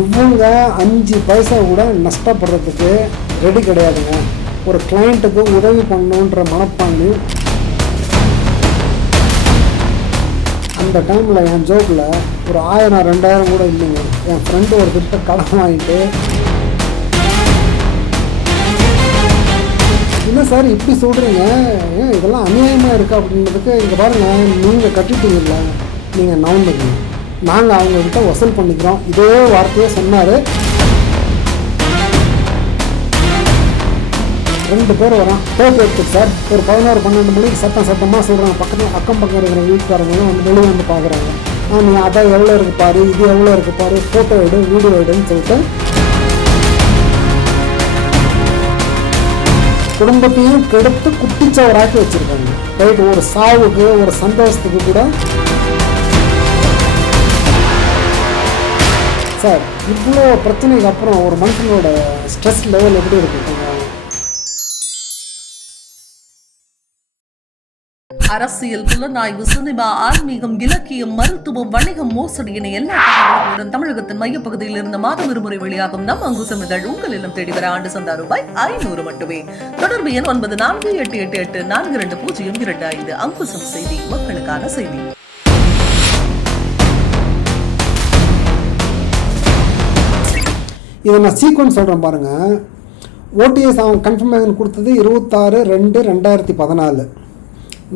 இவங்க அஞ்சு பைசா கூட நஷ்டப்படுறதுக்கு ரெடி கிடையாதுங்க. ஒரு கிளைண்ட்டுக்கு உதவி பண்ணணுன்ற மனப்பான்மை அந்த டைமில் என் ஜோப்பில் ஒரு ஆயிரம் ரெண்டாயிரம் கூட இல்லைங்க. என் ஃப்ரெண்டு ஒரு திட்ட கடன் வாங்கிட்டு என்ன சார் இப்படி சொல்கிறீங்க ஏன் இதெல்லாம் அநியாயமாக இருக்குது அப்படின்றதுக்கு இங்கே பாருங்கள் நீங்கள் கட்டிட்டீங்கல்ல நீங்கள் நவுந்துங்க நாங்கள் அவங்கக்கிட்ட வசூல் பண்ணிக்கிறோம். இதே வார்த்தையை சொன்னார். ரெண்டு பேர் வரோம் டேப் எடுத்து சார். ஒரு பதினோரு பன்னெண்டு மணிக்கு சத்தம் சத்தமாக சொல்கிறாங்க பக்கத்தில் அக்கம் பக்கம் இருக்கிற வீட்டுக்காரங்களும் வந்து வெளியே வந்து பார்க்குறாங்க ஆ நீ அதான் எவ்வளோ இருக்கு பாரு இது எவ்வளோ இருக்கு பாரு ஃபோட்டோ எடு வீடியோ எடுன்னு சொல்லிட்டு குடும்பத்தையும் கெடுத்து குட்டிச்சவராக்கி வச்சுருக்காங்க. ரைட் ஒரு சாவுக்கு ஒரு சந்தோஷத்துக்கு கூட சார் இவ்வளோ பிரச்சனைக்கு அப்புறம் ஒரு மனுஷனோட ஸ்ட்ரெஸ் லெவல் எப்படி இருக்கு? அரசியல் புலனாய்வு சினிமா ஆன்மீகம் இலக்கியம் மருத்துவம் வணிகம் மோசடி என எல்லா தகவல்களுடன் தமிழகத்தின் மையப்பகுதியில் இருந்த மாத விருமுறை வெளியாகும் நம் அங்குசம் இதழ் உங்கள் இல்லம் தேடி வர ஆண்டு சந்தா ரூபாய் ஐநூறு மட்டுமே. தொடர்பு எண் ஒன்பது நான்கு எட்டு எட்டு எட்டு நான்கு இரண்டு பூஜ்ஜியம் இரண்டு ஐந்து. அங்குசம் செய்தி மக்களுக்கான செய்தி. இதை நான் சீக்வன்ஸ் சொல்கிறேன் பாருங்கள் ஓடிஎஸ் அவன் கன்ஃபர்மேஷன் கொடுத்தது இருபத்தாறு ரெண்டு ரெண்டாயிரத்தி பதினாலு.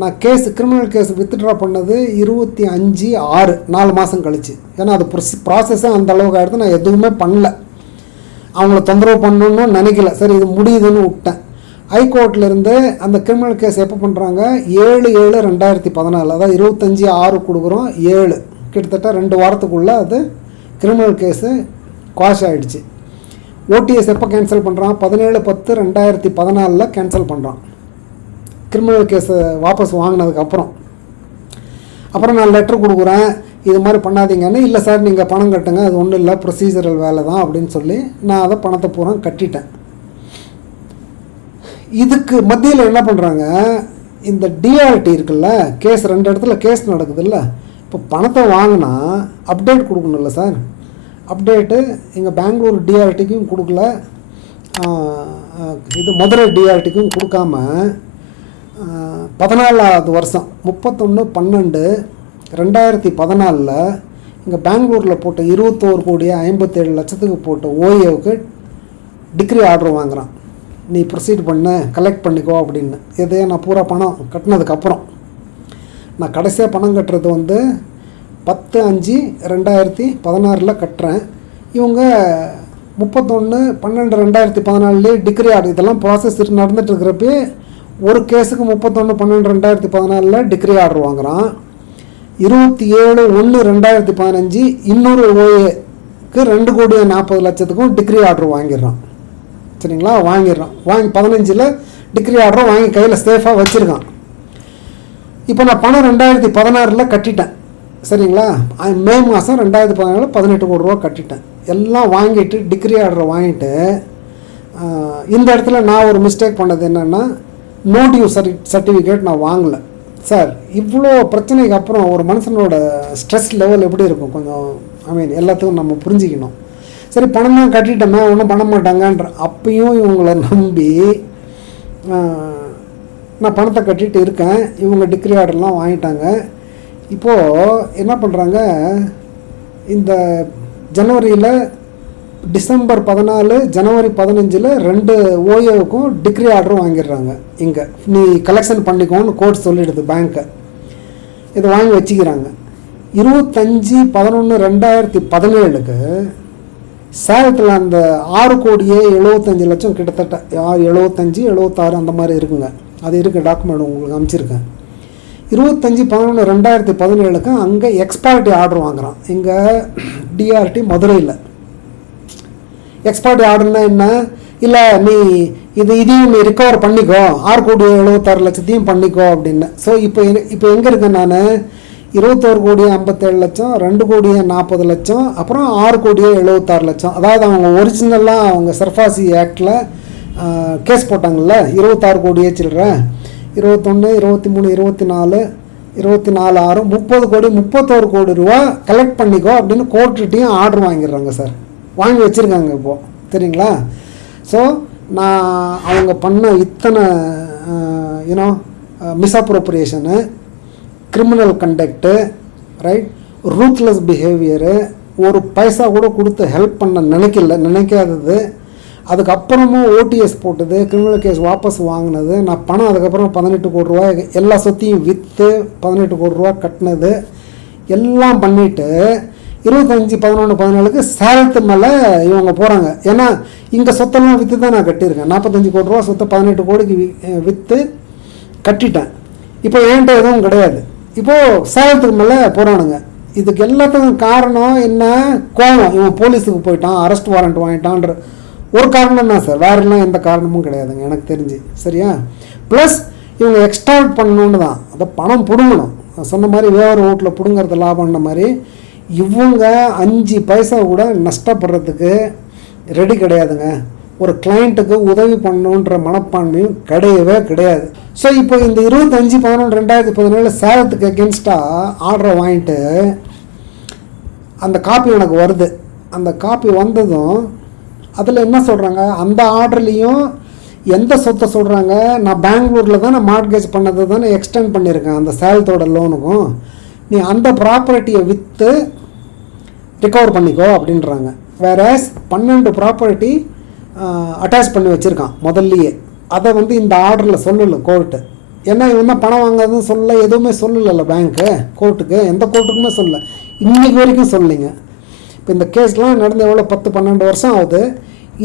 நான் கேஸ் கிரிமினல் கேஸ் வித்ட்ரா பண்ணது இருபத்தி அஞ்சு ஆறு நாலு மாதம் கழிச்சு. ஏன்னா அது ப்ரொஸ் ப்ராசஸே அந்த அளவுக்கு ஆகிடுது நான் எதுவுமே பண்ணல. அவங்கள தொந்தரவு பண்ணணும்னு நினைக்கல. சரி இது முடியுதுன்னு விட்டேன். ஹைகோர்ட்லேருந்து அந்த கிரிமினல் கேஸ் எப்போ பண்ணுறாங்க ஏழு ஏழு ரெண்டாயிரத்தி பதினாலு. அதாவது இருபத்தஞ்சி ஆறு கொடுக்குறோம். ஏழு. கிட்டத்தட்ட ரெண்டு வாரத்துக்குள்ளே அது கிரிமினல் கேஸு குவாஷ் ஆகிடுச்சு ஓடிஎஸ் எப்போ கேன்சல் பண்ணுறான் பதினேழு பத்து ரெண்டாயிரத்தி பதினாலில் கேன்சல் பண்ணுறான் கிரிமினல் கேஸை வாபஸ் வாங்கினதுக்கப்புறம் அப்புறம். நான் லெட்டர் கொடுக்குறேன். இது மாதிரி பண்ணாதீங்கன்னு இல்லை சார் நீங்கள் பணம் கட்டுங்க. அது ஒன்றும் இல்லை ப்ரொசீஜரல் வேலை தான் அப்படின்னு சொல்லி நான் அதை பணத்தை பூரா கட்டிட்டேன். இதுக்கு மத்தியில் என்ன பண்ணுறாங்க இந்த டிஆர்டி இருக்குல்ல கேஸ் ரெண்டு இடத்துல கேஸ் நடக்குதுல்ல. இப்போ பணத்தை வாங்கினா அப்டேட் கொடுக்கணும்ல சார் அப்டேட்டு எங்கள் பெங்களூர் டிஆர்டிக்கும் கொடுக்கல. இது மதுரை டிஆர்டிக்கும் கொடுக்காம பதினாலாவது வருஷம் முப்பத்தொன்று பன்னெண்டு ரெண்டாயிரத்தி பதினாலில் இங்கே பெங்களூரில் போட்ட இருபத்தோரு கோடி ஐம்பத்தேழு லட்சத்துக்கு போட்ட ஓஏவுக்கு டிகிரி ஆர்டர் வாங்குகிறான் நீ ப்ரொசீட் பண்ண கலெக்ட் பண்ணிக்கோ அப்படின்னு. எதையோ நான் பூரா பணம் கட்டினதுக்கப்புறம் நான் கடைசியாக பணம் கட்டுறது வந்து பத்து அஞ்சு ரெண்டாயிரத்தி பதினாறில் கட்டுறேன். இவங்க முப்பத்தொன்று பன்னெண்டு ரெண்டாயிரத்தி பதினாலுலேயே டிகிரி ஆர்டர் இதெல்லாம் ப்ராசஸ் நடந்துட்டு இருக்கிறப்பே ஒரு கேஸுக்கு முப்பத்தொன்று பன்னெண்டு ரெண்டாயிரத்தி பதினாலில் டிகிரி ஆர்டர் வாங்குகிறான் இருபத்தி ஏழு ஒன்று ரெண்டாயிரத்தி பதினஞ்சு இன்னொரு ஓஏக்கு ரெண்டு கோடி நாற்பது லட்சத்துக்கும் டிகிரி ஆர்டர் வாங்கிடுறான். சரிங்களா? வாங்கிடுறான். வாங்கி பதினஞ்சில் டிகிரி ஆர்டரும் வாங்கி கையில் சேஃபாக வச்சுருக்கான். இப்போ நான் பணம் ரெண்டாயிரத்தி பதினாறில் கட்டிட்டேன். சரிங்களா? மே மாதம் ரெண்டாயிரத்தி பதினாலு பதினெட்டு கோடி ரூபா கட்டிட்டேன். எல்லாம் வாங்கிட்டு டிகிரி ஆர்டரை வாங்கிட்டு இந்த இடத்துல நான் ஒரு மிஸ்டேக் பண்ணது என்னென்னா நோட்டிவ் சர்டி சர்டிஃபிகேட் நான் வாங்கலை. சார் இவ்வளோ பிரச்சனைக்கு அப்புறம் ஒரு மனுஷனோட ஸ்ட்ரெஸ் லெவல் எப்படி இருக்கும்? கொஞ்சம் ஐ மீன் எல்லாத்துக்கும் நம்ம புரிஞ்சிக்கணும். சரி பணம் தான் கட்டிட்டோமே ஒன்றும் பண்ண மாட்டாங்கன்ற அப்பயும் இவங்களை நம்பி நான் பணத்தை கட்டிட்டு இருக்கேன். இவங்க டிகிரி ஆர்டர்லாம் வாங்கிட்டாங்க. இப்போது என்ன பண்ணுறாங்க இந்த ஜனவரியில் டிசம்பர் பதினாலு ஜனவரி பதினஞ்சில் ரெண்டு ஓயோவுக்கும் டிகிரி ஆர்டரும் வாங்கிடுறாங்க. இங்கே நீ கலெக்ஷன் பண்ணிக்கோன்னு கோர்ட் சொல்லிடுது பேங்க்கை இதை வாங்கி வச்சுக்கிறாங்க. இருபத்தஞ்சி பதினொன்று ரெண்டாயிரத்தி பதினேழுக்கு சேலத்தில் அந்த ஆறு கோடியே எழுபத்தஞ்சு லட்சம் கிட்டத்தட்ட ஆறு எழுபத்தஞ்சி எழுபத்தாறு அந்த மாதிரி இருக்குங்க. அது இருக்குது டாக்குமெண்ட் உங்களுக்கு அமைச்சிருக்கேன் இருபத்தஞ்சி பதினொன்று ரெண்டாயிரத்தி பதினேழுக்கு அங்கே எக்ஸ்பார்ட்டி ஆர்டர் வாங்குறான். இங்கே டிஆர்டி மதுரையில். எக்ஸ்பார்ட்டி ஆர்டர்னா என்ன? இல்லை நீ இது இதையும் நீ ரிகவர் பண்ணிக்கோ. ஆறு கோடி எழுபத்தாறு லட்சத்தையும் பண்ணிக்கோ அப்படின்னு. ஸோ இப்போ இப்போ எங்கே இருக்கேன் நான்? இருபத்தோரு கோடி ஐம்பத்தேழு லட்சம் ரெண்டு கோடியே நாற்பது லட்சம் அப்புறம் ஆறு கோடியே எழுபத்தாறு லட்சம். அதாவது அவங்க ஒரிஜினலாக அவங்க சர்ஃபாசி ஆக்டில் கேஸ் போட்டாங்கல்ல? இருபத்தாறு கோடியே சில்லற. இருபத்தொன்று இருபத்தி மூணு இருபத்தி நாலு இருபத்தி நாலு ஆறு முப்பது கோடி முப்பத்தோரு கோடி ரூபா கலெக்ட் பண்ணிக்கோ அப்படின்னு கோர்ட்டுகிட்டையும் ஆர்டர் வாங்கிடுறாங்க சார் வாங்கி வச்சுருக்காங்க இப்போது சரிங்களா ஸோ நான் அவங்க பண்ண இத்தனை you know misappropriation criminal conduct right ruthless behaviour ஒரு பைசா கூட கொடுத்து ஹெல்ப் பண்ண நினைக்கல நினைக்காதது அதுக்கப்புறமும் ஓடிஎஸ் போட்டது கிரிமினல் கேஸ் வாபஸ் வாங்கினது நான் பணம் அதுக்கப்புறம் பதினெட்டு கோடி ரூபா எல்லா சொத்தையும் விற்று பதினெட்டு கோடி ரூபா கட்டினது எல்லாம் பண்ணிவிட்டு இருபத்தஞ்சி பதினொன்று பதினாலுக்கு சேலத்து மேலே இவங்க போகிறாங்க ஏன்னா இங்கே சொத்தெல்லாம் விற்று தான் நான் கட்டியிருக்கேன். நாற்பத்தஞ்சு கோடி ரூபா சொத்தை பதினெட்டு கோடிக்கு விற்று கட்டிட்டேன். இப்போ என்கிட்ட எதுவும் கிடையாது. இப்போது சேலத்துக்கு மேலே போகிறானுங்க இதுக்கு எல்லாத்துக்கும் காரணம் என்ன? கோபம் இவன் போலீஸுக்கு போயிட்டான் அரெஸ்ட் வாரண்ட் வாங்கிட்டான்ற ஒரு காரணம் தான் சார். வேறெல்லாம் எந்த காரணமும் கிடையாதுங்க. எனக்கு தெரிஞ்சு. சரியா? ப்ளஸ் இவங்க எக்ஸ்ட்ராக்ட் பண்ணணுன்னு தான். அதை பணம் பிடுங்கணும். சொன்ன மாதிரி வேற ஓட்டில் பிடுங்கிறது லாபம்ன மாதிரி இவங்க அஞ்சு பைசா கூட நஷ்டப்படுறதுக்கு ரெடி கிடையாதுங்க. ஒரு கிளைண்ட்டுக்கு உதவி பண்ணணுன்ற மனப்பான்மையும் கிடையவே கிடையாது. ஸோ இப்போ இந்த இருபத்தஞ்சி பதினொன்று ரெண்டாயிரத்தி பதினேழு சேலத்துக்கு அகென்ஸ்டாக ஆர்டரை வாங்கிட்டு அந்த காப்பி எனக்கு வருது. அந்த காப்பி வந்ததும் அதில் என்ன சொல்கிறாங்க அந்த ஆர்டர்லேயும் எந்த சொத்தை சொல்கிறாங்க நான் பெங்களூரில் தான் நான் மார்ட்கேஜ் பண்ணதை தானே எக்ஸ்டெண்ட் பண்ணியிருக்கேன் அந்த சேலத்தோட லோனுக்கும் நீ அந்த ப்ராப்பர்ட்டியை விற்று ரிகவர் பண்ணிக்கோ அப்படின்றாங்க. வேறஸ் பன்னெண்டு ப்ராப்பர்ட்டி அட்டாச் பண்ணி வச்சுருக்கான் முதல்லையே. அதை வந்து இந்த ஆர்டரில் சொல்லலை கோர்ட்டு ஏன்னா இவன் தான் பணம் வாங்காதுன்னு சொல்லலை எதுவுமே சொல்லலைல்ல பேங்க்கு கோர்ட்டுக்கு எந்த கோர்ட்டுக்குமே சொல்லலை. இன்னைக்கு வரைக்கும் சொல்லலைங்க. இப்போ இந்த கேஸ்லாம் நடந்து எவ்வளோ பத்து பன்னெண்டு வருஷம் ஆகுது.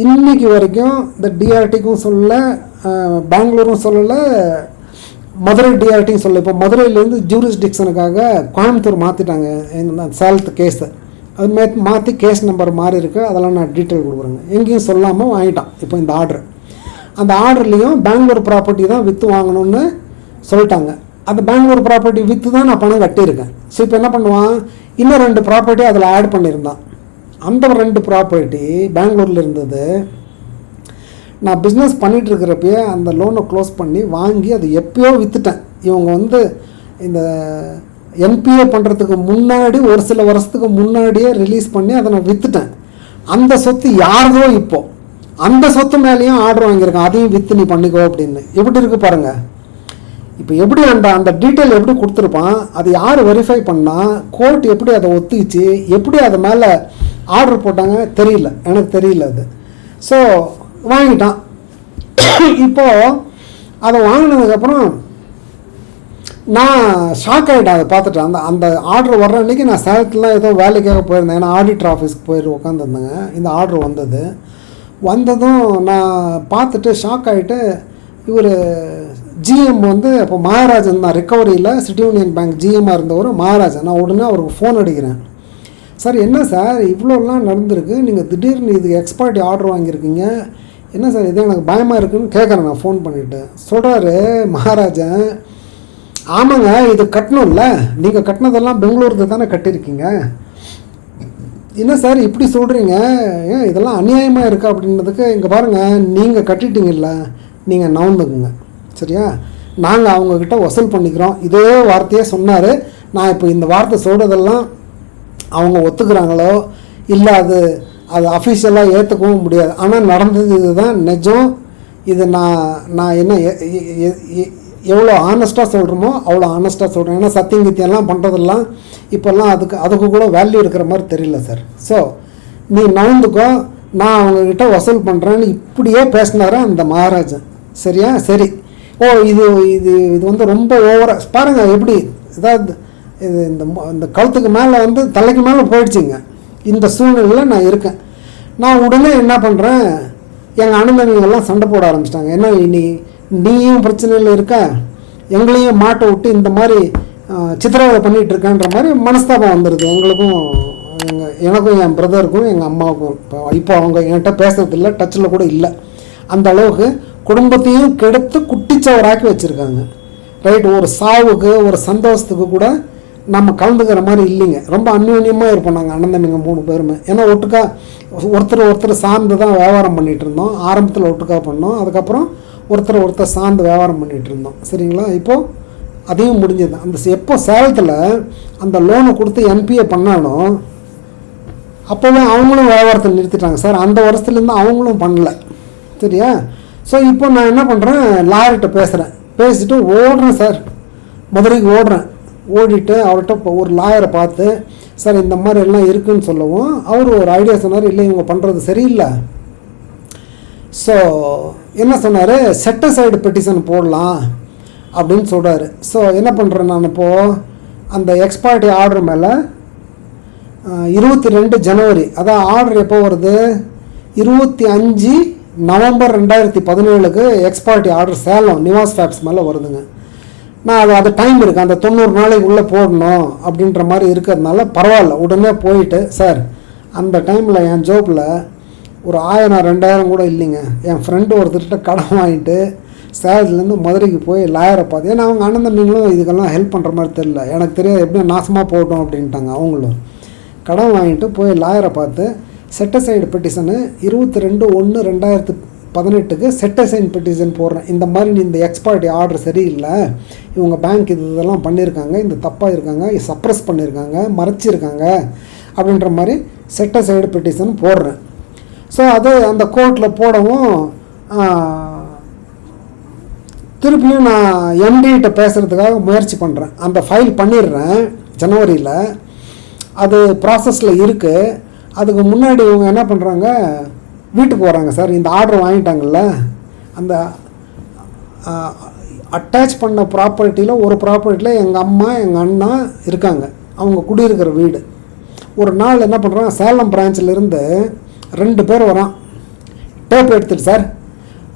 இன்றைக்கி வரைக்கும் இந்த டிஆர்டிக்கும் சொல்லலை பெங்களூரும் சொல்லலை மதுரை டிஆர்டியும் சொல்லலை. இப்போ மதுரையிலேருந்து ஜூரிஸ்டிக்ஷனுக்காக கோயம்புத்தூர் மாற்றிட்டாங்க எங்கள் சேலத்து கேஸை அது மே மாற்றி கேஸ் நம்பர் மாறி இருக்கு. அதெல்லாம் நான் டீட்டெயில் கொடுக்குறேங்க. எங்கேயும் சொல்லாமல் வாங்கிட்டான். இப்போ இந்த ஆர்டர் அந்த ஆர்டர்லேயும் பெங்களூர் ப்ராப்பர்ட்டி தான் விற்று வாங்கணும்னு சொல்லிட்டாங்க. அந்த பெங்களூர் ப்ராப்பர்ட்டி விற்று தான் நான் பணம் கட்டியிருக்கேன். ஸோ இப்போ என்ன பண்ணுவான்? இன்னும் ரெண்டு ப்ராப்பர்ட்டி அதில் ஆட் பண்ணியிருந்தான் அந்த ரெண்டு ப்ராப்பர்ட்டி பெங்களூரில் இருந்தது. நான் பிஸ்னஸ் பண்ணிகிட்ருக்கிறப்பயே அந்த லோனை க்ளோஸ் பண்ணி வாங்கி அதை எப்பயோ விற்றுட்டேன் இவங்க வந்து இந்த என்பிஏ பண்ணுறதுக்கு முன்னாடி ஒரு சில வருஷத்துக்கு முன்னாடியே ரிலீஸ் பண்ணி அதை நான் விற்றுட்டேன் அந்த சொத்து யாரதோ இப்போது அந்த சொத்து மேலேயும் ஆர்டர் வாங்கியிருக்கேன். அதையும் விற்று நீ பண்ணிக்கோ அப்படின்னு. எப்படி இருக்குது பாருங்கள் இப்போ எப்படி அந்த அந்த டீட்டெயில் எப்படி கொடுத்துருப்பான் அது யார் வெரிஃபை பண்ணால் கோர்ட் எப்படி அதை ஒத்துக்கிச்சு எப்படி அது மேலே ஆர்டர் போட்டாங்க தெரியல. எனக்கு தெரியல அது. ஸோ வாங்கிட்டான். இப்போது அதை வாங்கினதுக்கப்புறம் நான் ஷாக் ஆகிட்டேன் அதை பார்த்துட்டேன் அந்த அந்த ஆர்டர் வர்ற அன்றைக்கி நான் சேலத்துலாம் ஏதோ வேலைக்காக போயிருந்தேன். ஏன்னா ஆடிட் ஆஃபீஸ்க்கு போயிட்டு உட்காந்துருந்தேங்க இந்த ஆர்டர் வந்தது. வந்ததும் நான் பார்த்துட்டு ஷாக் ஆகிட்டு இவர் ஜிஎம் வந்து அப்போ மகாராஜன் தான். ரிக்கவரியில் சிட்டி யூனியன் பேங்க் ஜிஎம்மாக இருந்தவர் மகாராஜன். நான் உடனே அவருக்கு ஃபோன் அடிக்கிறேன். சார் என்ன சார் இவ்வளோலாம் நடந்திருக்கு. நீங்கள் திடீர்னு இது எக்ஸ்பர்ட் ஆர்டர் வாங்கியிருக்கீங்க. என்ன சார் இது எனக்கு பயமாக இருக்குதுன்னு கேட்குறேன் நான் ஃபோன் பண்ணிவிட்டு சொல்கிறாரு மகாராஜன். ஆமாங்க இது கட்டணும்ல. நீங்கள் கட்டினதெல்லாம் பெங்களூருக்கு தானே கட்டியிருக்கீங்க. என்ன சார் இப்படி சொல்கிறீங்க ஏன் இதெல்லாம் அநியாயமாக இருக்கா அப்படின்றதுக்கு இங்கே பாருங்கள் நீங்கள் கட்டிட்டீங்கல்ல. நீங்கள் நவுந்துக்குங்க. சரியா? நாங்கள் அவங்கக்கிட்ட வசூல் பண்ணிக்கிறோம். இதே வார்த்தையே சொன்னார். நான் இப்போ இந்த வார்த்தை சொல்கிறதெல்லாம் அவங்க ஒத்துக்கிறாங்களோ? இல்லை அது அது அஃபிஷியலாக ஏற்றுக்கவும் முடியாது. ஆனால் நடந்தது இதுதான் நிஜம். இது நான் நான் என்ன எ- எ- எ- எவ்வளோ ஆனஸ்ட்டாக சொல்கிறோமோ அவ்வளோ ஆனஸ்ட்டாக சொல்கிறேன் ஏன்னா சத்தியம் கித்தியெல்லாம் பண்ணுறதெல்லாம் இப்போல்லாம் அதுக்கு அதுக்கு கூட வேல்யூ இருக்கிற மாதிரி தெரியல சார் ஸோ நீ நவுந்துக்கோ. நான் அவங்கக்கிட்ட வசூல் பண்ணுறேன்னு இப்படியே பேசினாரு அந்த மகாராஜன். சரியா? சரி. ஓ இது இது இது வந்து ரொம்ப ஓவராக பாருங்கள் எப்படி ஏதாவது இது இந்த இந்த கழுத்துக்கு மேலே வந்து தலைக்கு மேலே போயிடுச்சுங்க. இந்த சூழ்நிலையில் நான் இருக்கேன். நான் உடனே என்ன பண்ணுறேன் எங்கள் அனுமதிகளெல்லாம் சண்டை போட ஆரம்பிச்சிட்டாங்க. ஏன்னா நீ நீயும் பிரச்சனையில் இருக்க எங்களையும் மாட்டை விட்டு இந்த மாதிரி சித்திரவதை பண்ணிட்டு இருக்கன்ற மாதிரி மனஸ்தாபம் வந்துடுது எங்களுக்கும் எங்கள் எனக்கும் என் பிரதருக்கும் எங்கள் அம்மாவுக்கும். இப்போ இப்போ அவங்க என்கிட்ட பேசுறதில்ல டச்சில் கூட இல்லை. அந்த அளவுக்கு குடும்பத்தையும் கெடுத்து குட்டிச்சவராக்கி வச்சுருக்காங்க. ரைட் ஒரு சாவுக்கு ஒரு சந்தோஷத்துக்கு கூட நம்ம கலந்துக்கிற மாதிரி இல்லைங்க. ரொம்ப அந்யோன்யமாக இருப்போம் நாங்கள் அண்ணன் தம்பிங்க மூணு பேருமே. ஏன்னா ஒட்டுக்கா ஒருத்தர் ஒருத்தர் சார்ந்து தான் வியாபாரம் பண்ணிகிட்டு இருந்தோம். ஆரம்பத்தில் ஒட்டுக்கா பண்ணோம். அதுக்கப்புறம் ஒருத்தர் ஒருத்தர் சார்ந்து வியாபாரம் பண்ணிகிட்டு இருந்தோம். சரிங்களா? இப்போது அதையும் முடிஞ்சது அந்த எப்போ சேலத்தில் அந்த லோனை கொடுத்து என்பிஏ பண்ணாலும் அப்போவே அவங்களும் வியாபாரத்தை நிறுத்திட்டாங்க. சார் அந்த வருஷத்துலேருந்து அவங்களும் பண்ணல. சரியா? ஸோ இப்போ நான் என்ன பண்ணுறேன் லாயர்கிட்ட பேசுகிறேன் பேசிட்டு ஓடுறேன் சார் மதுரைக்கு ஓடுறேன். ஓடிட்டு அவர்கிட்ட இப்போ ஒரு லாயரை பார்த்து சார் இந்த மாதிரி எல்லாம் இருக்குன்னு சொல்லவும் அவர் ஒரு ஐடியா சொன்னார் இல்லை இவங்க பண்ணுறது சரியில்லை. ஸோ என்ன சொன்னார்? செட்ட சைடு பெட்டிஷன் போடலாம் அப்படின்னு சொல்கிறாரு ஸோ என்ன பண்ணுறேன் நான் இப்போது அந்த எக்ஸ்பார்ட்டி ஆர்டர் மேலே இருபத்தி ரெண்டு ஜனவரி அதான் ஆர்டர் எப்போ வருது? இருபத்தி அஞ்சு நவம்பர் ரெண்டாயிரத்தி பதினேழுக்கு ex parte order Salem Nivas Fabs மேலே வருதுங்க. நான் அது அது டைம் இருக்குது அந்த தொண்ணூறு நாளைக்கு உள்ளே போடணும் அப்படின்ற மாதிரி இருக்கிறதுனால பரவாயில்ல. உடனே போயிட்டு சார் அந்த டைமில் என் ஜோப்பில் ஒரு ஆயிரம் ரெண்டாயிரம் கூட இல்லைங்க. என் ஃப்ரெண்டு ஒருத்தர்கிட்ட கடன் வாங்கிட்டு சேலத்துலேருந்து மதுரைக்கு போய் லாயரை பார்த்து ஏன்னா அவங்க அண்ணன் தம்பிங்களும் இதுக்கெல்லாம் ஹெல்ப் பண்ணுற மாதிரி தெரில எனக்கு தெரியாது எப்படியும் நாசமாக போகட்டும் அப்படின்ட்டாங்க அவங்களும். கடன் வாங்கிட்டு போய் லாயரை பார்த்து செட்டசைடு பெட்டிஷனு இருபத்தி ரெண்டு ஒன்று ரெண்டாயிரத்து பதினெட்டுக்கு செட்டசைன் பெட்டிஷன் போடுறேன். இந்த மாதிரி இந்த எக்ஸ்பார்ட்டி ஆர்டர் சரியில்லை. இவங்க பேங்க் இது இதெல்லாம் பண்ணியிருக்காங்க. இந்த தப்பாக இருக்காங்க. சப்ரஸ் பண்ணியிருக்காங்க. மறைச்சிருக்காங்க. அப்படின்ற மாதிரி செட்டசைடு பெட்டிஷன் போடுறேன். ஸோ அது அந்த கோர்ட்டில் போடவும் திருப்பியும் நான் எம்டிகிட்ட பேசுகிறதுக்காக முயற்சி பண்ணுறேன் அந்த ஃபைல் பண்ணிடுறேன். ஜனவரியில். அது ப்ராசஸில் இருக்குது அதுக்கு முன்னாடி இவங்க என்ன பண்ணுறாங்க வீட்டுக்கு வராங்க சார். இந்த ஆர்டர் வாங்கிட்டாங்கல்ல. அந்த அட்டாச் பண்ண ப்ராப்பர்ட்டியில் ஒரு ப்ராப்பர்ட்டியில் எங்கள் அம்மா எங்கள் அண்ணா இருக்காங்க. அவங்க குடியிருக்கிற வீடு. ஒரு நாள் என்ன பண்ணுறாங்க சேலம் பிரான்ச்சிலேருந்து ரெண்டு பேர் வரான். டேப் எடுத்துட்டு சார்.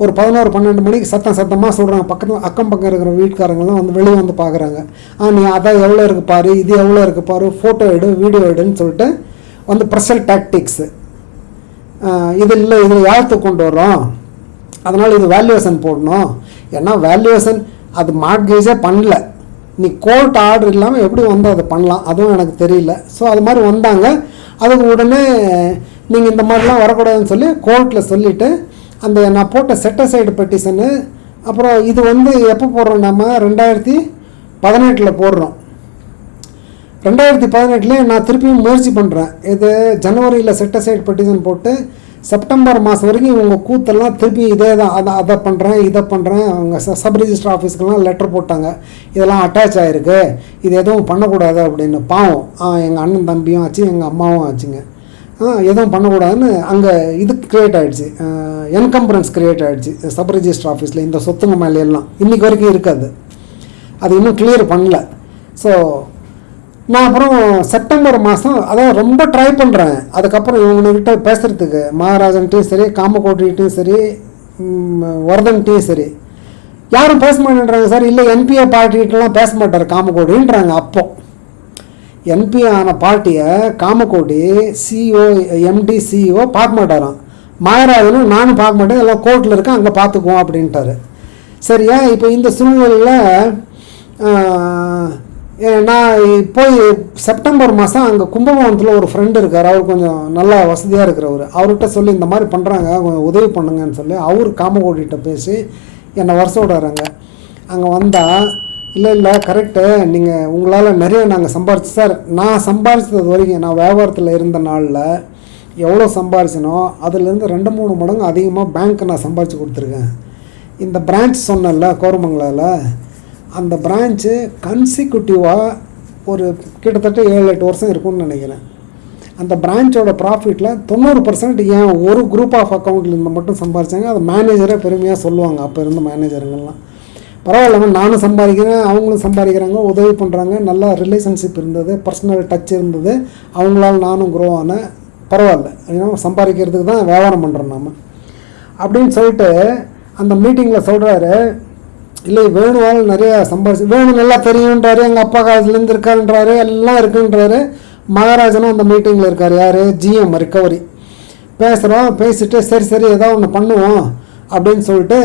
ஒரு பதினோரு பன்னெண்டு மணிக்கு சத்தம் சத்தமாக சொல்கிறாங்க பக்கத்தில் அக்கம் பக்கம் இருக்கிற வீட்டுக்காரங்களாம் வந்து வெளியே வந்து பார்க்குறாங்க ஆ நீ அதான் எவ்வளோ இருக்குது பாரு இது எவ்வளோ இருக்குது பாரு ஃபோட்டோ எடு வீடியோ எடுன்னு சொல்லிட்டு வந்து ப்ரெஷர் டாக்டிக்ஸு இது இல்லை இது யார்த்து கொண்டு வரோம் அதனால் இது வேல்யூவேஷன் போடணும். ஏன்னா வேல்யூவேஷன் அது மார்க்கேஜே பண்ணல. நீ கோர்ட் ஆர்டர் இல்லாமல் எப்படி வந்து அதை பண்ணலாம்? அதுவும் எனக்கு தெரியல. ஸோ அது மாதிரி வந்தாங்க. அதுக்கு உடனே நீங்கள் இந்த மாதிரிலாம் வரக்கூடாதுன்னு சொல்லி கோர்ட்டில் சொல்லிவிட்டு அந்த நான் போட்ட செட்டசைடு பெட்டிஷனு அப்புறம் இது வந்து எப்போ போடுறோம் நம்ம? ரெண்டாயிரத்தி பதினெட்டில் போடுறோம். ரெண்டாயிரத்தி பதினெட்டுலேயே நான் திருப்பியும் முயற்சி பண்ணுறேன் இது ஜனவரியில் செட்டசைட் பெட்டிஷன் போட்டு செப்டம்பர் மாதம் வரைக்கும் இவங்க கூத்தெல்லாம் திருப்பி இதே தான் அதை அதை பண்ணுறேன் இதை பண்ணுறேன் அவங்க ச சப் ரிஜிஸ்டர் ஆஃபீஸ்க்கெல்லாம் லெட்டர் போட்டாங்க. இதெல்லாம் அட்டாச் ஆகிருக்கு இது எதுவும் பண்ணக்கூடாது அப்படின்னு பாவம். எங்கள் அண்ணன் தம்பியும் ஆச்சு எங்கள் அம்மாவும் ஆச்சுங்க. எதுவும் பண்ணக்கூடாதுன்னு அங்கே இது க்ரியேட் ஆகிடுச்சு என்கம்பரன்ஸ் க்ரியேட் ஆகிடுச்சு சப் ரிஜிஸ்டர் ஆஃபீஸில் இந்த சொத்துங்க மேலே எல்லாம் இன்றைக்கி வரைக்கும் இருக்காது. அது இன்னும் கிளியர் பண்ணல. ஸோ நான் அப்புறம் செப்டம்பர் மாதம் அதான் ரொம்ப ட்ரை பண்ணுறேன் அதுக்கப்புறம் இவங்ககிட்ட பேசுகிறதுக்கு மகாராஜன்ட்டையும் சரி காமக்கோட்டிகிட்டையும் சரி வரதன்ட்டையும் சரி. யாரும் பேச மாட்டேன்றாங்க சார். இல்லை என்பிஏ பார்ட்டிகிட்டலாம் பேச மாட்டார் காமக்கோடின்றாங்க அப்போ. என்பிஏ ஆன பார்ட்டியை காமக்கோடி சிஓ எம்டி சிஓ பார்க்க மாட்டாராம். மகாராஜனும் நானும் பார்க்க மாட்டேன். எல்லாம் கோர்ட்டில் இருக்கேன் அங்கே பார்த்துக்குவோம் அப்படின்ட்டாரு. சரியா இப்போ இந்த சூழ்நிலையில் நான் போய் செப்டம்பர் மாதம் அங்கே கும்பகோணத்தில் ஒரு ஃப்ரெண்டு இருக்கார். அவர் கொஞ்சம் நல்லா வசதியாக இருக்கிறவர். அவர்கிட்ட சொல்லி இந்த மாதிரி பண்ணுறாங்க கொஞ்சம் உதவி பண்ணுங்கன்னு சொல்லி அவர் காமகோடிகிட்ட பேசி என்னை வர விடுறாங்க அங்கே வந்தால் இல்லை இல்லை கரெக்டு நீங்கள் உங்களால் நிறைய நாங்கள் சம்பாரிச்சு சார் நான் சம்பாரிச்சது வரைக்கும் நான் வியாபாரத்தில் இருந்த நாளில் எவ்வளோ சம்பாரிச்சனோ அதுலேருந்து ரெண்டு மூணு மடங்கு அதிகமாக பேங்க்கு நான் சம்பாரித்து கொடுத்துருக்கேன். இந்த பிரான்ச் சொன்னேன்ல கோரமங்கலாவில் அந்த பிரான்ச்சு கன்சிக்யூட்டிவாக ஒரு கிட்டத்தட்ட ஏழு எட்டு வருஷம் இருக்கும்னு நினைக்கிறேன். அந்த பிரான்ச்சோட ப்ராஃபிட்டில் தொண்ணூறு பர்சன்ட் ஏன் ஒரு குரூப் ஆஃப் அக்கௌண்ட்டில் இருந்து மட்டும் சம்பாதிச்சாங்க அது மேனேஜரே பெருமையாக சொல்லுவாங்க. அப்போ இருந்த மேனேஜருங்கள்லாம் பரவாயில்லாம நானும் சம்பாதிக்கிறேன் அவங்களும் சம்பாதிக்கிறாங்க உதவி பண்ணுறாங்க நல்லா ரிலேஷன்ஷிப் இருந்தது பர்சனல் டச் இருந்தது அவங்களால நானும் க்ரோ ஆனேன் பரவாயில்ல. ஏன்னா சம்பாதிக்கிறதுக்கு தான் வியாபாரம் பண்ணுறோம் நாம். அப்படின்னு சொல்லிட்டு அந்த மீட்டிங்கில் சொல்கிறாரு இல்லை வேணுவால் நிறைய சம்பாதிச்சு வேணு நல்லா தெரியுன்றாரு எங்கள் அப்பா காலத்துலேருந்து இருக்காருன்றாரு எல்லாம் இருக்குன்றாரு. மகாராஜனும் அந்த மீட்டிங்கில் இருக்கார். யார்? ஜிஎம் ரிக்கவரி பேசுகிறோம் பேசிட்டு சரி சரி ஏதாவது ஒன்று பண்ணுவோம் அப்படின்னு சொல்லிட்டு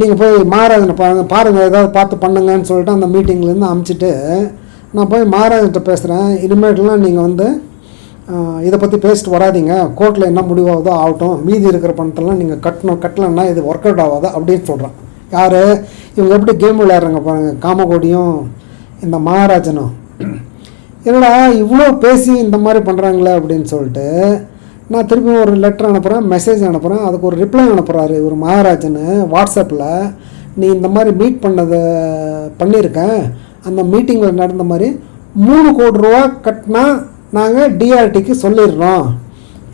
நீங்கள் போய் மகாராஜனை பாருங்கள் பாருங்கள் ஏதாவது பார்த்து பண்ணுங்கன்னு சொல்லிட்டு அந்த மீட்டிங்லேருந்து அமுச்சிட்டு நான் போய் மகாராஜன்கிட்ட பேசுகிறேன் இனிமேட்டுலாம் நீங்கள் வந்து இதை பற்றி பேசிட்டு வராதீங்க. கோர்ட்டில் என்ன முடிவாகுதோ ஆகட்டும். மீதி இருக்கிற பணத்தெல்லாம் நீங்கள் கட்டணும் கட்டலன்னா இது ஒர்க் அவுட் ஆகாது அப்படின்னு சொல்கிறான் யார்? இவங்க எப்படி கேம் விளையாடுறாங்க பாருங்கள் காமகோடியும் இந்த மகாராஜனும். என்னடா இவ்வளோ பேசி இந்த மாதிரி பண்ணுறாங்களே அப்படின்னு சொல்லிட்டு நான் திருப்பி ஒரு லெட்டர் அனுப்புகிறேன் மெசேஜ் அனுப்புகிறேன் அதுக்கு ஒரு ரிப்ளை அனுப்புகிறாரு இவர் மகாராஜன் வாட்ஸ்அப்பில் நீ இந்த மாதிரி மீட் பண்ணதை பண்ணியிருக்கேன். அந்த மீட்டிங்கில் நடந்த மாதிரி மூணு கோடி ரூபா கட்டினா நாங்கள் டிஆர்டிக்கு சொல்லிடுறோம்.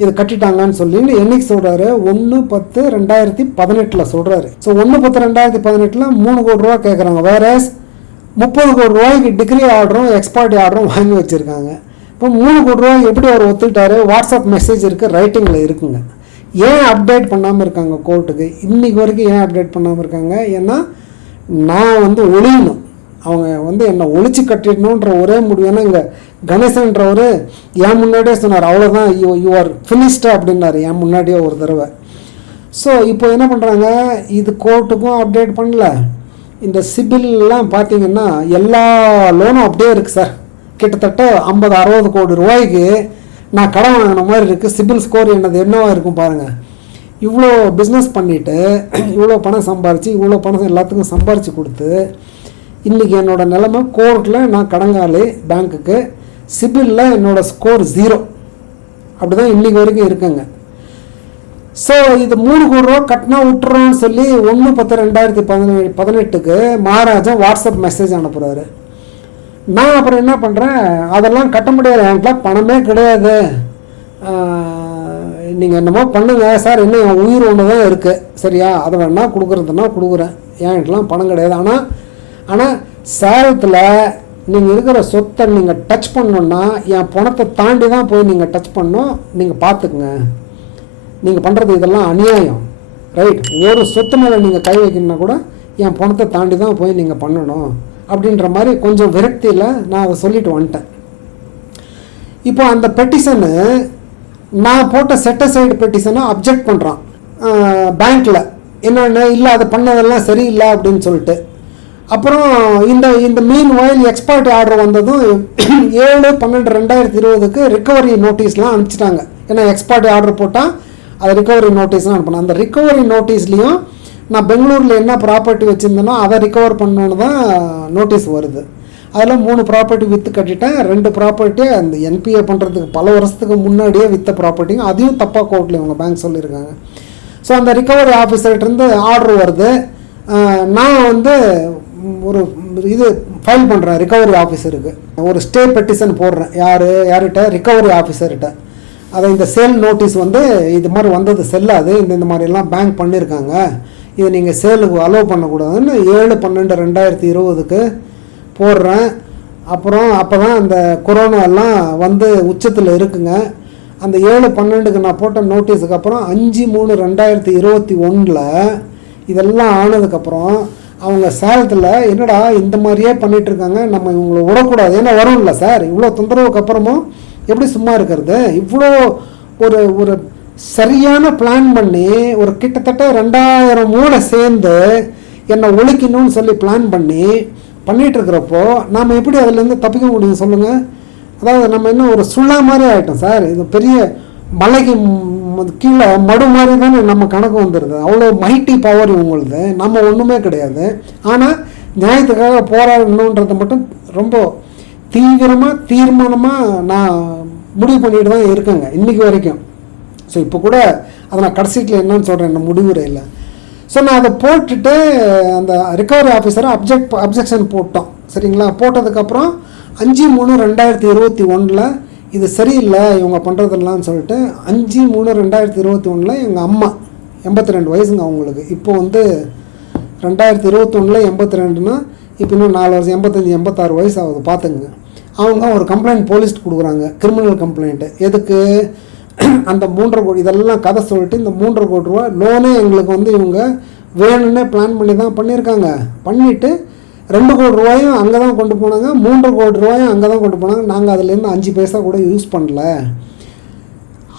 இது கட்டிட்டாங்கன்னு சொல்லின்னு என்னைக்கு சொல்கிறாரு ஒன்று பத்து ரெண்டாயிரத்தி பதினெட்டில் சொல்கிறாரு ஸோ ஒன்று பத்து ரெண்டாயிரத்தி பதினெட்டில் மூணு கோடி ரூபா கேட்குறாங்க வேற முப்பது கோடி ரூபாய்க்கு டிகிரி ஆர்டரும் எக்ஸ்பர்ட் ஆர்டரும் வாங்கி வச்சுருக்காங்க. இப்போ மூணு கோடி ரூபாய் எப்படி அவர் ஒத்துக்கிட்டாரு? வாட்ஸ்அப் மெசேஜ் இருக்குது ரைட்டிங்கில் இருக்குங்க. ஏன் அப்டேட் பண்ணாமல் இருக்காங்க கோர்ட்டுக்கு இன்னைக்கு வரைக்கும் ஏன் அப்டேட் பண்ணாமல் இருக்காங்க? ஏன்னா நான் வந்து ஒழியணும். அவங்க வந்து என்னை ஒழிச்சு கட்டிடணுன்ற ஒரே முடிவு. ஏன்னா இங்கே கணேசன்றவர் என் முன்னாடியே சொன்னார் அவ்வளோதான் யூ யூ ஆர் ஃபினிஷ்டு அப்படின்னாரு என் முன்னாடியே ஒரு தடவை. ஸோ இப்போ என்ன பண்ணுறாங்க இது கோர்ட்டுக்கும் அப்டேட் பண்ணல. இந்த சிபில்லாம் பார்த்தீங்கன்னா எல்லா லோனும் அப்படியே இருக்குது சார். கிட்டத்தட்ட ஐம்பது அறுபது கோடி ரூபாய்க்கு நான் கடன் வாங்கின மாதிரி இருக்குது சிபில் ஸ்கோர் என்னது என்னவாக இருக்கும் பாருங்கள் இவ்வளோ பிஸ்னஸ் பண்ணிவிட்டு இவ்வளோ பணம் சம்பாரித்து இவ்வளோ பணம் எல்லாத்துக்கும் சம்பாரித்து கொடுத்து இன்றைக்கி என்னோட நிலமை கோர்ட்டில் நான் கடங்காளி பேங்க்குக்கு சிபிலில் என்னோடய ஸ்கோர் ஜீரோ அப்படி தான் இன்றைக்கி வரைக்கும் இருக்குங்க. ஸோ இது மூணு கோடி ரூபா கட்டினா விட்டுறோம்னு சொல்லி ஒன்று பத்து ரெண்டாயிரத்தி பதினேழு பதினெட்டுக்கு மகாராஜா வாட்ஸ்அப் மெசேஜ் அனுப்புகிறாரு நான் அப்புறம் என்ன பண்ணுறேன் அதெல்லாம் கட்ட முடியாது என்கிட்ட பணமே கிடையாது. நீங்கள் என்னமோ பண்ணுங்க. சார் இன்னும் என் உயிர் ஒன்று தான் இருக்குது சரியா? அதை வேணா கொடுக்குறதுனா கொடுக்குறேன். என்கிட்டலாம் பணம் கிடையாது. ஆனால் ஆனால் சேலத்தில் நீங்கள் இருக்கிற சொத்தை நீங்கள் டச் பண்ணணுன்னா என் பணத்தை தாண்டி தான் போய் நீங்கள் டச் பண்ணோம் நீங்கள் பார்த்துக்குங்க. நீங்கள் பண்ணுறது இதெல்லாம் அநியாயம். ரைட் ஒரு சொத்து மேலே நீங்கள் கை வைக்கணும்னா கூட என் பணத்தை தாண்டி தான் போய் நீங்கள் பண்ணணும். அப்படின்ற மாதிரி கொஞ்சம் விரக்தியில் நான் அதை சொல்லிட்டு வந்துட்டேன். இப்போ அந்த பெட்டிஷனு நான் போட்ட செட்டசைடு பெட்டிஷனை அப்ஜெக்ட் பண்ணுறான் பேங்க்கில் என்னென்ன? இல்லை அதை பண்ணதெல்லாம் சரியில்லை அப்படின்னு சொல்லிட்டு. அப்புறம் இந்த இந்த மீன் ஆயில் எக்ஸ்பர்ட் ஆர்டர் வந்ததும் ஏழு பன்னெண்டு ரெண்டாயிரத்தி இருபதுக்கு ரிக்கவரி நோட்டீஸ்லாம் அனுப்பிச்சிட்டாங்க. ஏன்னா எக்ஸ்பர்ட் ஆர்டர் போட்டால் அது ரிக்கவரி நோட்டீஸ்லாம் அனுப்பணும். அந்த ரிக்கவரி நோட்டீஸ்லேயும் நான் பெங்களூரில் என்ன ப்ராப்பர்ட்டி வச்சுருந்தேனோ அதை ரிக்கவர் பண்ணணுன்னு தான் நோட்டீஸ் வருது. அதில் மூணு ப்ராப்பர்ட்டி விற்று கட்டிட்டேன். ரெண்டு ப்ராப்பர்ட்டி அந்த என்பிஏ பண்ணுறதுக்கு பல வருஷத்துக்கு முன்னாடியே விற்ற ப்ராப்பர்ட்டிங்க அதையும் தப்பாக கோர்ட்டில் இவங்க பேங்க் சொல்லியிருக்காங்க. ஸோ அந்த ரிக்கவரி ஆஃபீஸர்கிட்டருந்து ஆர்டர் வருது. நான் வந்து ஒரு இது ஃபைல் பண்ணுறேன் ரிகவரி ஆஃபீஸருக்கு ஒரு ஸ்டே பெட்டிஷன் போடுறேன். யார் யார்கிட்ட? ரிகவரி ஆஃபீஸர்கிட்ட அதை இந்த சேல் நோட்டீஸ் வந்து இது மாதிரி வந்தது செல்லாது. இந்த இந்த மாதிரிலாம் பேங்க் பண்ணியிருக்காங்க இதை நீங்கள் சேலுக்கு அலோவ் பண்ணக்கூடாதுன்னு ஏழு பன்னெண்டு ரெண்டாயிரத்தி இருபதுக்கு போடுறேன். அப்புறம் அப்போ தான் அந்த கொரோனா எல்லாம் வந்து உச்சத்தில் இருக்குங்க. அந்த ஏழு பன்னெண்டுக்கு நான் போட்ட நோட்டீஸுக்கு அப்புறம் அஞ்சு மூணு ரெண்டாயிரத்தி இருபத்தி ஒன்றில் இதெல்லாம் ஆனதுக்கப்புறம் அவங்க சேலத்தில் என்னடா இந்த மாதிரியே பண்ணிகிட்டு இருக்காங்க நம்ம இவங்களை விடக்கூடாது. ஏன்னா வரும்ல சார் இவ்வளோ தொந்தரவுக்கு அப்புறமும் எப்படி சும்மா இருக்கிறது? இவ்வளோ ஒரு ஒரு சரியான பிளான் பண்ணி ஒரு கிட்டத்தட்ட ரெண்டாயிரம் மூளை சேர்ந்து என்னை ஒழிக்கணும்னு சொல்லி பிளான் பண்ணி பண்ணிகிட்ருக்கிறப்போ நாம் எப்படி அதுலேருந்து தப்பிக்க முடியும் சொல்லுங்கள் அதாவது நம்ம இன்னும் ஒரு சுள்ளா மாதிரி ஆகிட்டோம் சார் இது பெரிய மலைக்கு கீழே மடு மாதிரி தானே நம்ம கணக்கு வந்துடுது அவ்வளோ மைட்டி பவர் இவங்களுது. நம்ம ஒன்றுமே கிடையாது. ஆனால் நியாயத்துக்காக போராடணுன்றது மட்டும் ரொம்ப தீவிரமாக தீர்மானமாக நான் முடிவு பண்ணிட்டு தான் இருக்கேங்க இன்றைக்கி வரைக்கும். ஸோ இப்போ கூட அதை நான் கடைசிட்டில் என்னன்னு சொல்கிறேன் என்ன முடிவுரையில் ஸோ நான் அதை போட்டுட்டு அந்த ரிகவரி ஆஃபீஸரை அப்ஜெக்ட் அப்ஜெக்ஷன் போட்டோம். சரிங்களா? போட்டதுக்கப்புறம் அஞ்சு மூணு ரெண்டாயிரத்தி இருபத்தி ஒன்றில் இது சரியில்லை இவங்க பண்ணுறதெல்லாம் சொல்லிட்டு அஞ்சு மூணு ரெண்டாயிரத்தி இருபத்தி ஒன்றில் எங்கள் அம்மா எண்பத்தி ரெண்டு வயசுங்க அவங்களுக்கு. இப்போ வந்து ரெண்டாயிரத்தி இருபத்தொன்னில் எண்பத்தி ரெண்டுனா இப்போ இன்னும் நாலு வருஷம் எண்பத்தஞ்சு எண்பத்தாறு வயசு ஆகுது பார்த்துங்க அவங்க ஒரு கம்ப்ளைண்ட் போலீஸ்க்கு கொடுக்குறாங்க கிரிமினல் கம்ப்ளைண்ட்டு எதுக்கு? அந்த மூன்றரை கோடி இதெல்லாம் கதை சொல்லிட்டு இந்த மூன்றரை கோடி ரூபா லோனே எங்களுக்கு வந்து இவங்க வேணும்னே பிளான் பண்ணி தான் பண்ணியிருக்காங்க. பண்ணிவிட்டு ரெண்டு கோடி ரூபாயும் அங்கே தான் கொண்டு போனாங்க. மூன்று கோடி ரூபாயும் அங்கே தான் கொண்டு போனாங்க. நாங்கள் அதுலேருந்து அஞ்சு பைசா கூட யூஸ் பண்ணல.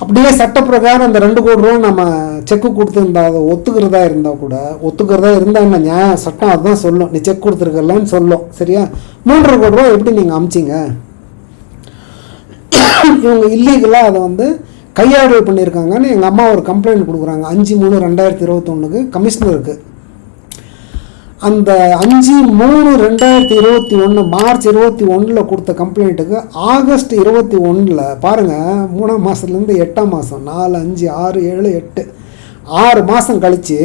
அப்படியே சட்டப்பிரகாரம் அந்த ரெண்டு கோடி ரூபா நம்ம செக்கு கொடுத்துருந்தா அதை ஒத்துக்கிறதா இருந்தால் கூட ஒத்துக்கிறதா இருந்தால் என்ன நியாயம்? சட்டம் அதுதான் சொல்லும். நீ செக் கொடுத்துருக்கலன்னு சொல்லும். சரியா? மூன்றரை கோடி ரூபா எப்படி நீங்கள் அமிச்சிங்க? இவங்க இல்லீகலாக அதை வந்து கையாடல் பண்ணியிருக்காங்கன்னு எங்கள் அம்மா ஒரு கம்ப்ளைண்ட் கொடுக்குறாங்க. அஞ்சு மூணு ரெண்டாயிரத்தி இருபத்தொன்னுக்கு கமிஷனருக்கு அந்த அஞ்சு மூணு ரெண்டாயிரத்தி இருபத்தி ஒன்று மார்ச் இருபத்தி ஒன்றில் கொடுத்த கம்ப்ளைண்ட்டுக்கு ஆகஸ்ட் இருபத்தி ஒன்றில் பாருங்கள் மூணாம் மாதத்துலேருந்து எட்டாம் மாதம் நாலு அஞ்சு ஆறு ஏழு எட்டு ஆறு மாதம் கழித்து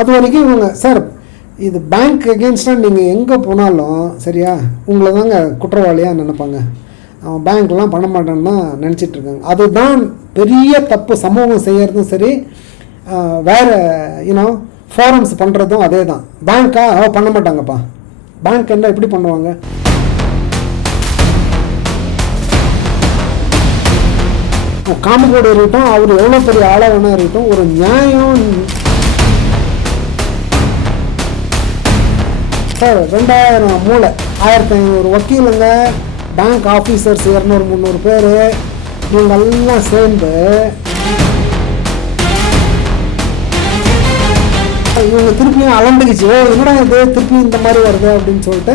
அது வரைக்கும் இவங்க சார் இது பேங்க் எகென்ஸ்டாக நீங்கள் எங்கே போனாலும் சரியா உங்களை தாங்க குற்றவாளியாக நினைப்பாங்க. அவன் பேங்க்லாம் பண்ண மாட்டான்னு தான் நினச்சிட்டு இருக்காங்க. அதுதான் பெரிய தப்பு சமூகம் செய்கிறதும் சரி வேறு வேற யூனோ ஃபாரம்ஸ் பண்ணுறதும் அதே தான் பேங்க்கா அவ பண்ண மாட்டாங்கப்பா. பேங்க் என்ன எப்படி பண்ணுவாங்க? காமகோடு இருக்கட்டும் அவர் எவ்வளோ பெரிய ஆளாக வேணா இருக்கட்டும் ஒரு நியாயம். சார் ரெண்டாயிரம் மூளை. ஆயிரத்தி ஐநூறு வக்கீலுங்க பேங்க் ஆஃபீஸர்ஸ் இரநூறு முந்நூறு பேர். இவங்கெல்லாம் சேர்ந்து இவங்க திருப்பியும் அலண்டுக்குச்சு என்னடா இது? திருப்பி இந்த மாதிரி வருது அப்படின்னு சொல்லிட்டு